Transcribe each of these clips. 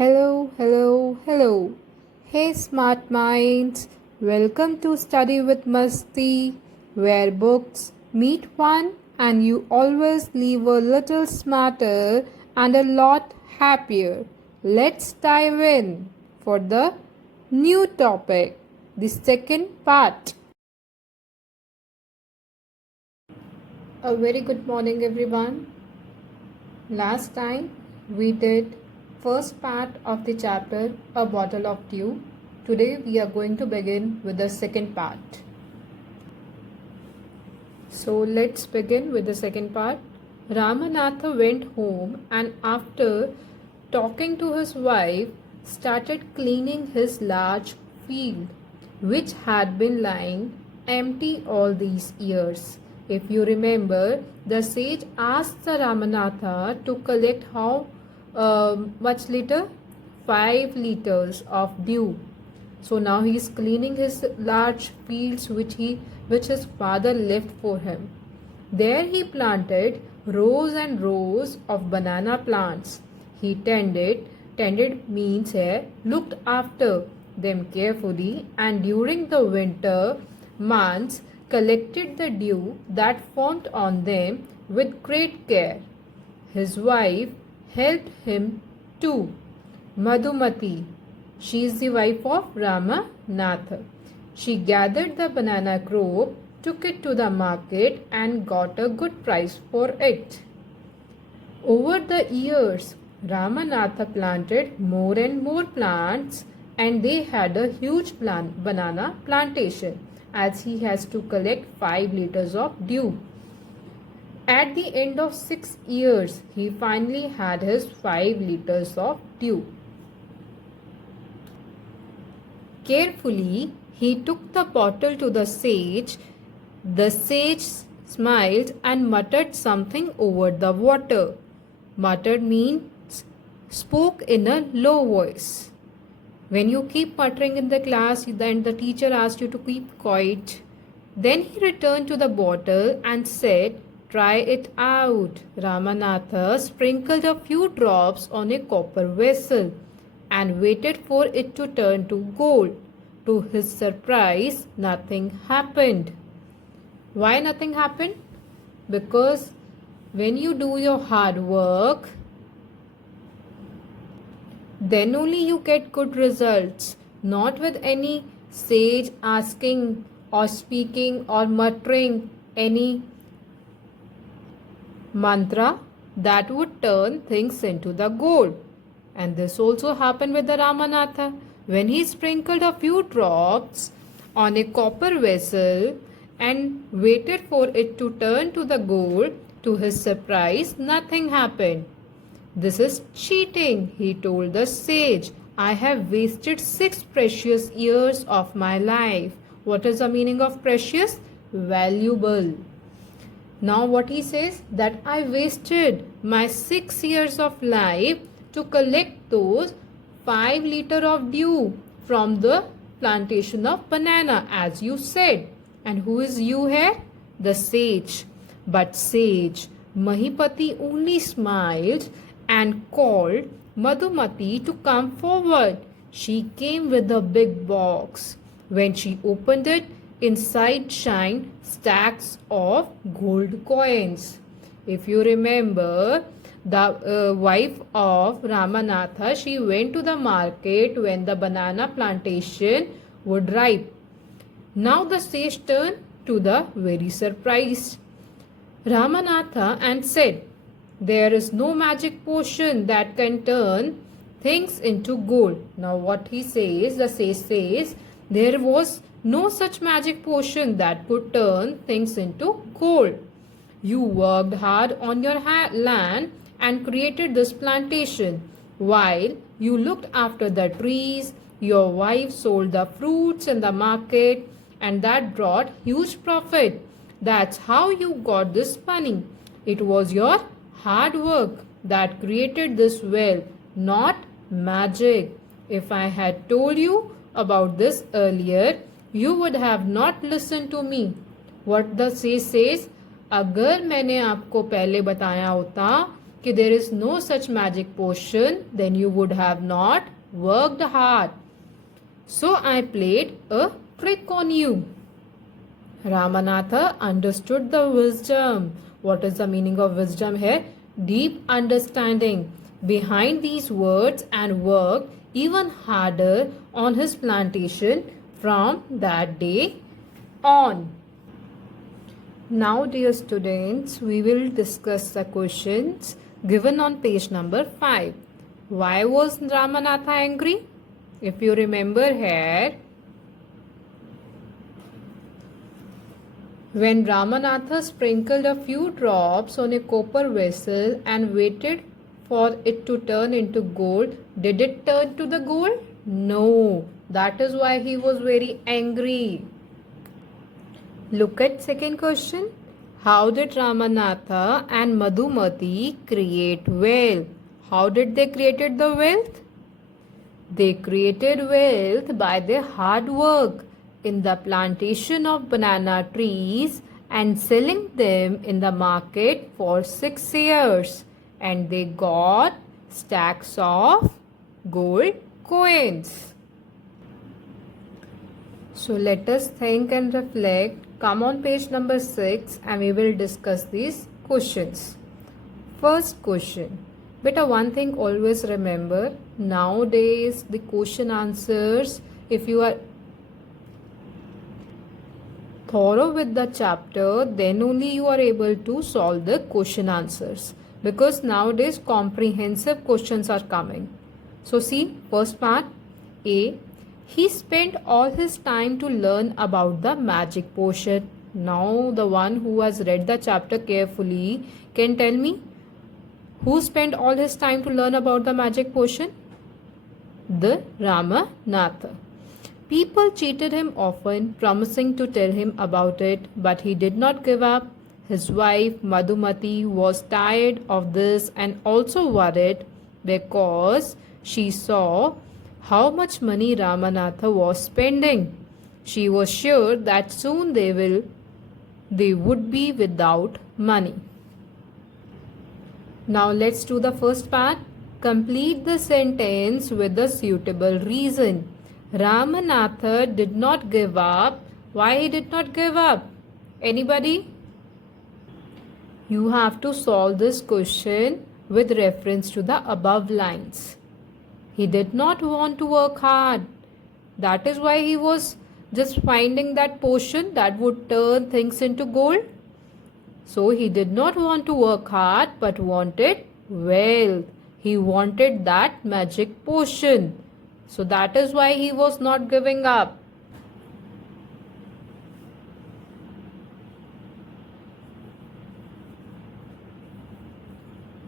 Hello, hello, hello. Hey, smart minds. Welcome to Study with Masti, where books meet fun and you always leave a little smarter and a lot happier. Let's dive in for the new topic, the second part. A very good morning, everyone. Last time we did first part of the chapter A Bottle of Dew. Today we are going to begin with the second part. So let's begin with the second part. Ramanatha went home and after talking to his wife started cleaning his large field which had been lying empty all these years. If you remember, the sage asked the Ramanatha to collect how much liter? 5 liters of dew. So now he is cleaning his large fields which his father left for him. There he planted rows and rows of banana plants. He tended means here, looked after them carefully, and during the winter months collected the dew that formed on them with great care. His wife helped him too, Madhumati. She is the wife of Ramanatha. She gathered the banana crop, took it to the market and got a good price for it. Over the years, Ramanatha planted more and more plants and they had a huge banana plantation as he has to collect 5 liters of dew. At the end of 6 years, he finally had his 5 liters of dew. Carefully, he took the bottle to the sage. The sage smiled and muttered something over the water. Muttered means spoke in a low voice. When you keep muttering in the class, then the teacher asked you to keep quiet. Then he returned to the bottle and said, "Try it out." Ramanatha sprinkled a few drops on a copper vessel and waited for it to turn to gold. To his surprise, nothing happened. Why nothing happened? Because when you do your hard work, then only you get good results, not with any sage asking or speaking or muttering any mantra that would turn things into the gold. And this also happened with the Ramanatha. When he sprinkled a few drops on a copper vessel and waited for it to turn to the gold, to his surprise, nothing happened. "This is cheating," he told the sage. "I have wasted 6 precious years of my life." What is the meaning of precious? Valuable. Now what he says? That I wasted my 6 years of life to collect those 5 liters of dew from the plantation of banana, as you said. And who is you here? The sage. But sage Mahipati only smiled and called Madhumati to come forward. She came with a big box. When she opened it, inside shined stacks of gold coins. If you remember, the wife of Ramanatha, she went to the market when the banana plantation would ripe. Now the sage turned to the very surprised Ramanatha and said, "There is no magic potion that can turn things into gold." Now what he says, the sage says, there was no such magic potion that could turn things into gold. You worked hard on your land and created this plantation. While you looked after the trees, your wife sold the fruits in the market and that brought huge profit. That's how you got this money. It was your hard work that created this wealth, not magic. If I had told you about this earlier, you would have not listened to me. What the sage says, अगर मैंने आपको पहले बताया होता कि there is no such magic potion, then you would have not worked hard. So I played a trick on you. Ramanatha understood the wisdom. What is the meaning of wisdom here? Deep understanding behind these words and worked even harder on his plantation from that day on. Now, dear students, we will discuss the questions given on page number 5. Why was Ramanatha angry? If you remember here, when Ramanatha sprinkled a few drops on a copper vessel and waited for it to turn into gold, did it turn to the gold? No. That is why he was very angry. Look at second question. How did Ramanatha and Madhumati create wealth? How did they created the wealth? They created wealth by their hard work in the plantation of banana trees and selling them in the market for 6 years, and they got stacks of gold coins. So let us think and reflect. Come on page number 6 and we will discuss these questions. First question. Beta, one thing always remember, nowadays the question answers, if you are thorough with the chapter, then only you are able to solve the question answers, because nowadays comprehensive questions are coming. So see, first part, A. He spent all his time to learn about the magic potion. Now the one who has read the chapter carefully can tell me, who spent all his time to learn about the magic potion? The Ramanatha. People cheated him often, promising to tell him about it, but he did not give up. His wife Madhumati was tired of this and also worried because she saw how much money Ramanatha was spending. She was sure that soon they would be without money. Now let's do the first part. Complete the sentence with a suitable reason. Ramanatha did not give up. Why he did not give up? Anybody? You have to solve this question with reference to the above lines. He did not want to work hard. That is why he was just finding that potion that would turn things into gold. So he did not want to work hard but wanted wealth. He wanted that magic potion. So that is why he was not giving up.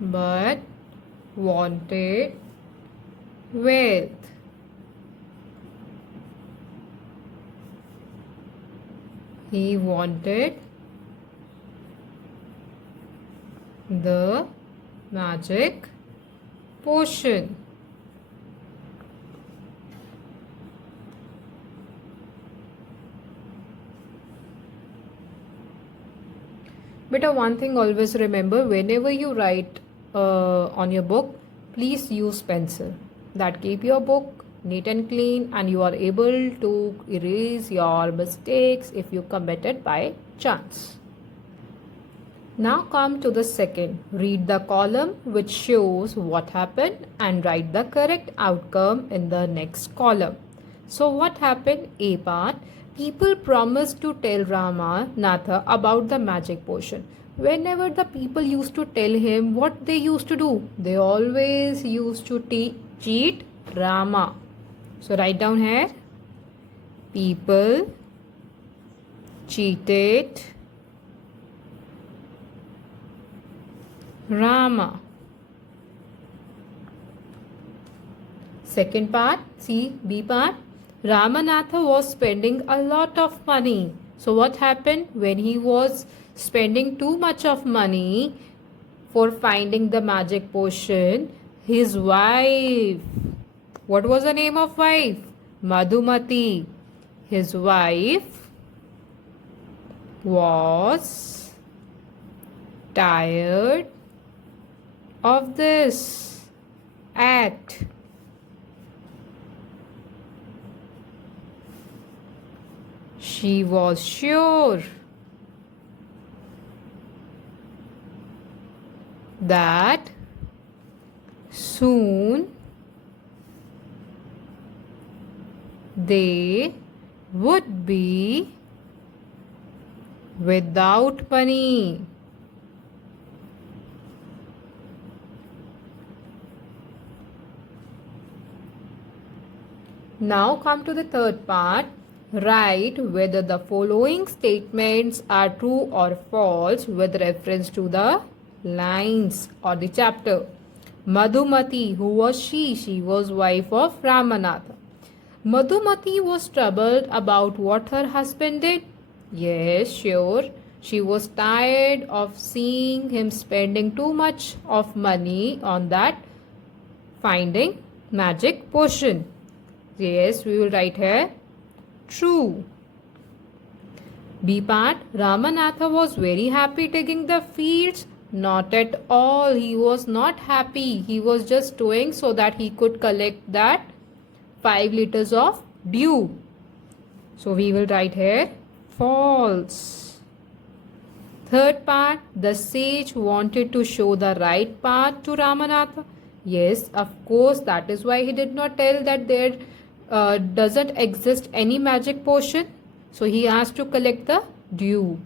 But wanted wealth. He wanted the magic potion. But one thing always remember, whenever you write on your book, please use pencil. That keep your book neat and clean and you are able to erase your mistakes if you committed by chance. Now come to the second. Read the column which shows what happened and write the correct outcome in the next column. So what happened? A part. People promised to tell Ramanatha about the magic potion. Whenever the people used to tell him, what they used to do? They always used to cheat Rama. So write down here. People cheated Rama. Second part, see B part. Ramanatha was spending a lot of money. So what happened when he was spending too much of money for finding the magic potion? His wife. What was the name of wife? Madhumati. His wife was tired of this act. She was sure that soon they would be without money. Now come to the third part. Write whether the following statements are true or false with reference to the lines or the chapter. Madhumati, who was she? She was wife of Ramanatha. Madhumati was troubled about what her husband did. Yes, sure. She was tired of seeing him spending too much of money on that finding magic potion. Yes, we will write here true. B part, Ramanatha was very happy taking the fields. Not at all. He was not happy. He was just doing so that he could collect that 5 liters of dew. So we will write here false. Third part, the sage wanted to show the right path to Ramanatha. Yes, of course, that is why he did not tell that there doesn't exist any magic potion. So he has to collect the dew.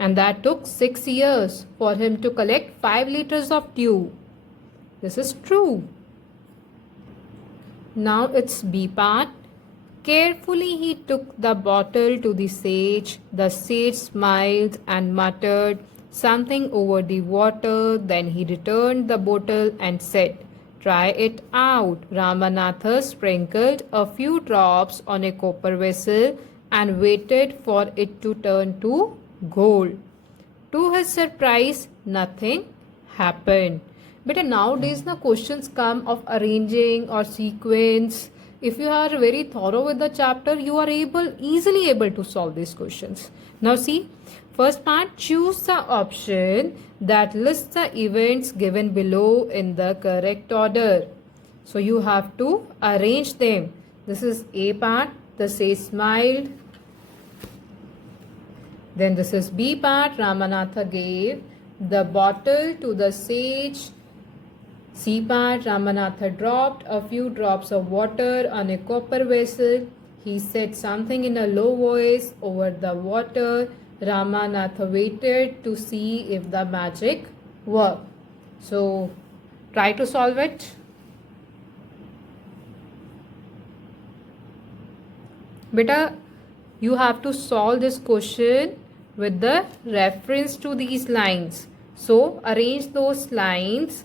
And that took 6 years for him to collect 5 liters of dew. This is true. Now it's B part. Carefully he took the bottle to the sage. The sage smiled and muttered something over the water. Then he returned the bottle and said, "Try it out." Ramanatha sprinkled a few drops on a copper vessel and waited for it to turn to gold. To his surprise, nothing happened. But nowadays the questions come of arranging or sequence. If you are very thorough with the chapter, you are easily able to solve these questions. Now see, first part, choose the option that lists the events given below in the correct order. So you have to arrange them. This is A part, the sage smiled. Then this is B part, Ramanatha gave the bottle to the sage. C part, Ramanatha dropped a few drops of water on a copper vessel. He said something in a low voice over the water. Ramanatha waited to see if the magic worked. So try to solve it. Beta, you have to solve this question with the reference to these lines. So arrange those lines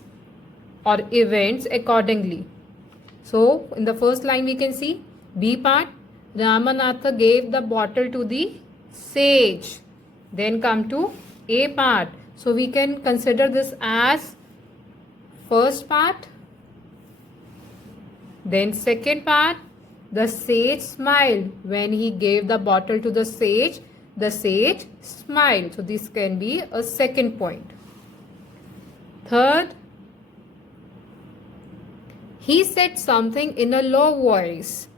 or events accordingly. So in the first line we can see B part, Ramanatha gave the bottle to the sage. Then come to A part. So we can consider this as first part. Then second part, the sage smiled. When he gave the bottle to the sage smiled. So this can be a second point. Third, he said something in a low voice.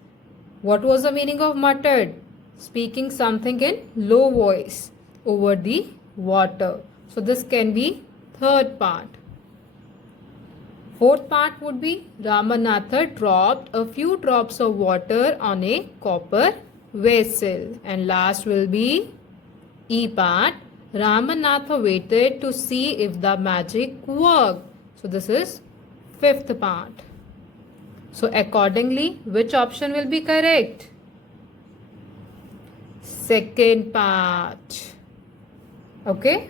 What was the meaning of muttered? Speaking something in low voice over the water. So this can be third part. Fourth part would be Ramanatha dropped a few drops of water on a copper vessel. And last will be E part. Ramanatha waited to see if the magic worked. So this is fifth part. So accordingly, which option will be correct? Second part. Okay.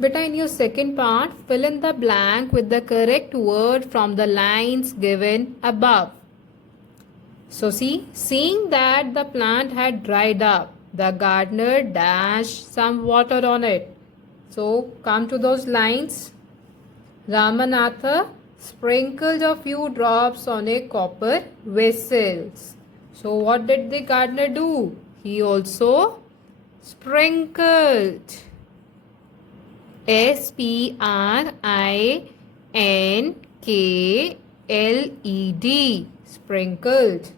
Beta, in your second part, fill in the blank with the correct word from the lines given above. So see, seeing that the plant had dried up, the gardener dashed some water on it. So come to those lines. Ramanatha sprinkled a few drops on a copper vessel. So what did the gardener do? He also sprinkled Sprinkled. Sprinkled.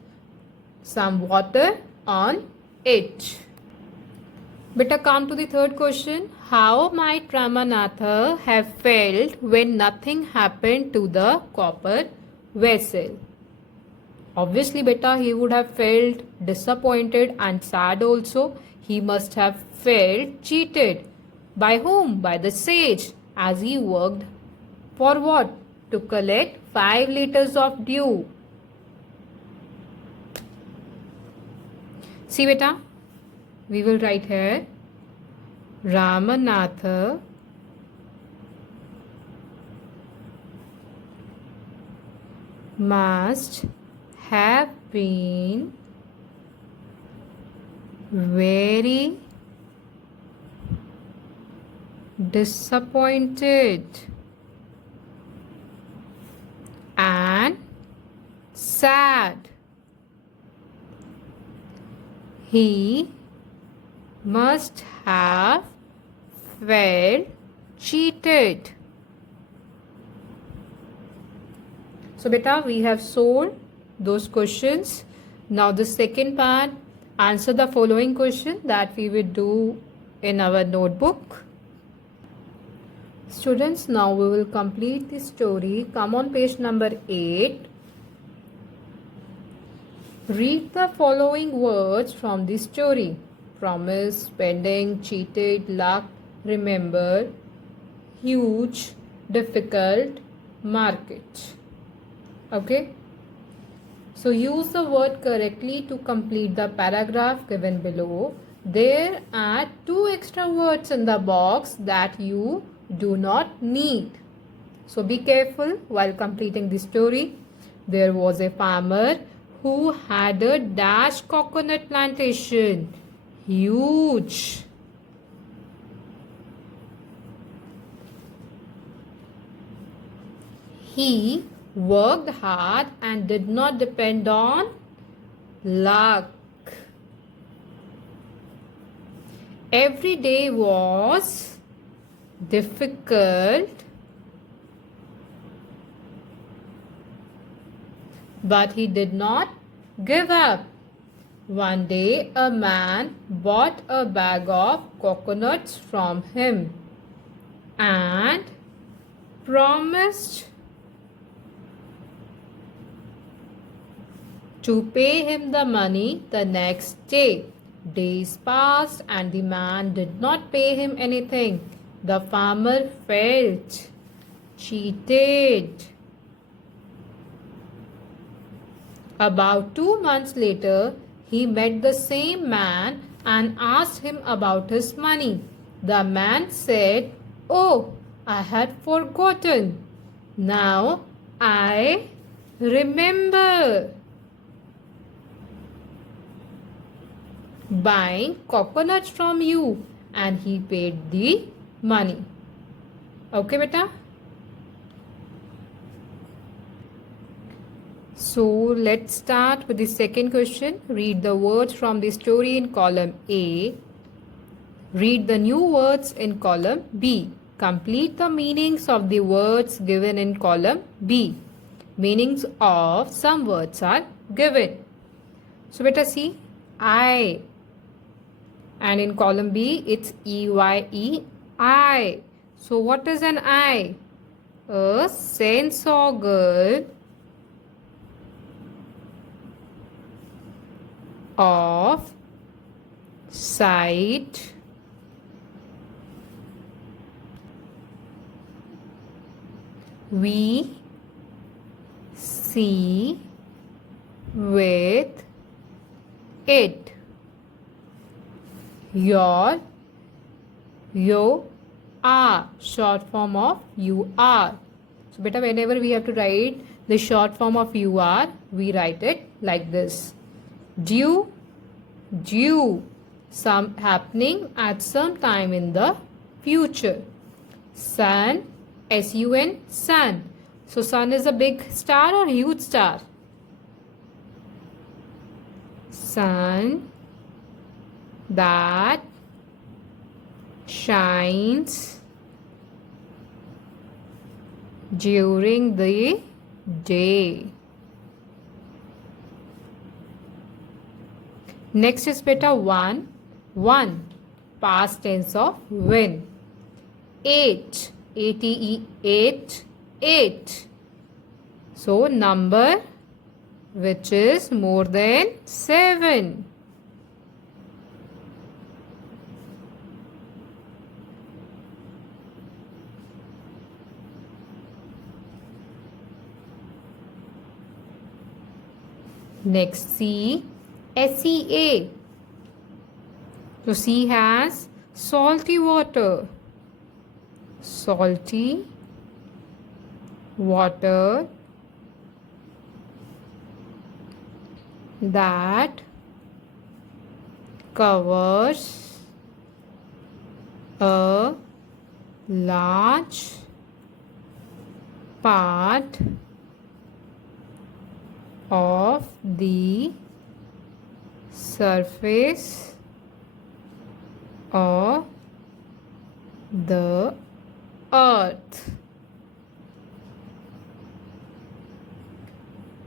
Some water on it. Beta, come to the third question. How might Ramanatha have felt when nothing happened to the copper vessel? Obviously, beta, he would have felt disappointed and sad also. He must have felt cheated. By whom? By the sage, as he worked for what? To collect 5 liters of dew. See, beta, we will write here Ramanatha must have been very disappointed and sad. He must have felt cheated. So beta, we have solved those questions. Now the second part, answer the following question that we will do in our notebook. Students, now we will complete the story. Come on page number 8. Read the following words from the story. Promise, spending, cheated, luck, remember, huge, difficult, market. Okay. So use the word correctly to complete the paragraph given below. There are 2 extra words in the box that you do not need. So be careful while completing the story. There was a farmer who had a dash coconut plantation. Huge. He worked hard and did not depend on luck. Every day was difficult, but he did not give up. One day, a man bought a bag of coconuts from him and promised to pay him the money the next day. Days passed and the man did not pay him anything. The farmer felt cheated. About 2 months later, he met the same man and asked him about his money. The man said, "Oh, I had forgotten. Now I remember buying coconuts from you," and he paid the money. Okay, beta? So let's start with the second question. Read the words from the story in column A. Read the new words in column B. Complete the meanings of the words given in column B. Meanings of some words are given. So beta, see, I. And in column B, it's EYE, I. So what is an eye? A sense organ of sight, we see with it. Your, you are, short form of you are. So beta, whenever we have to write the short form of you are, we write it like this. Due, due, some happening at some time in the future. Sun, S-U-N, sun. So sun is a big star or huge star? Sun that shines during the day. Next is beta 1. 1. Past tense of when. 8. ATE 8. 8. So number which is more than 7. Next C. SEA. So C has salty water. Salty water that covers a large part of the surface of the earth.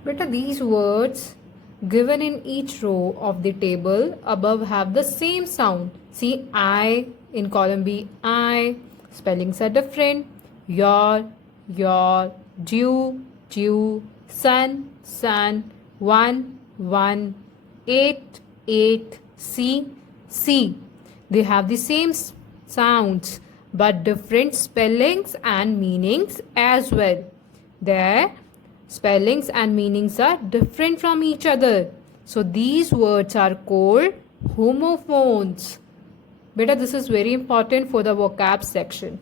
Beta, these words given in each row of the table above have the same sound. See, I in column B, I. Spellings are different. Your, due, sun, one, eight, see. They have the same sounds but different spellings and meanings as well. Their spellings and meanings are different from each other. So these words are called homophones. Beta, this is very important for the vocab section.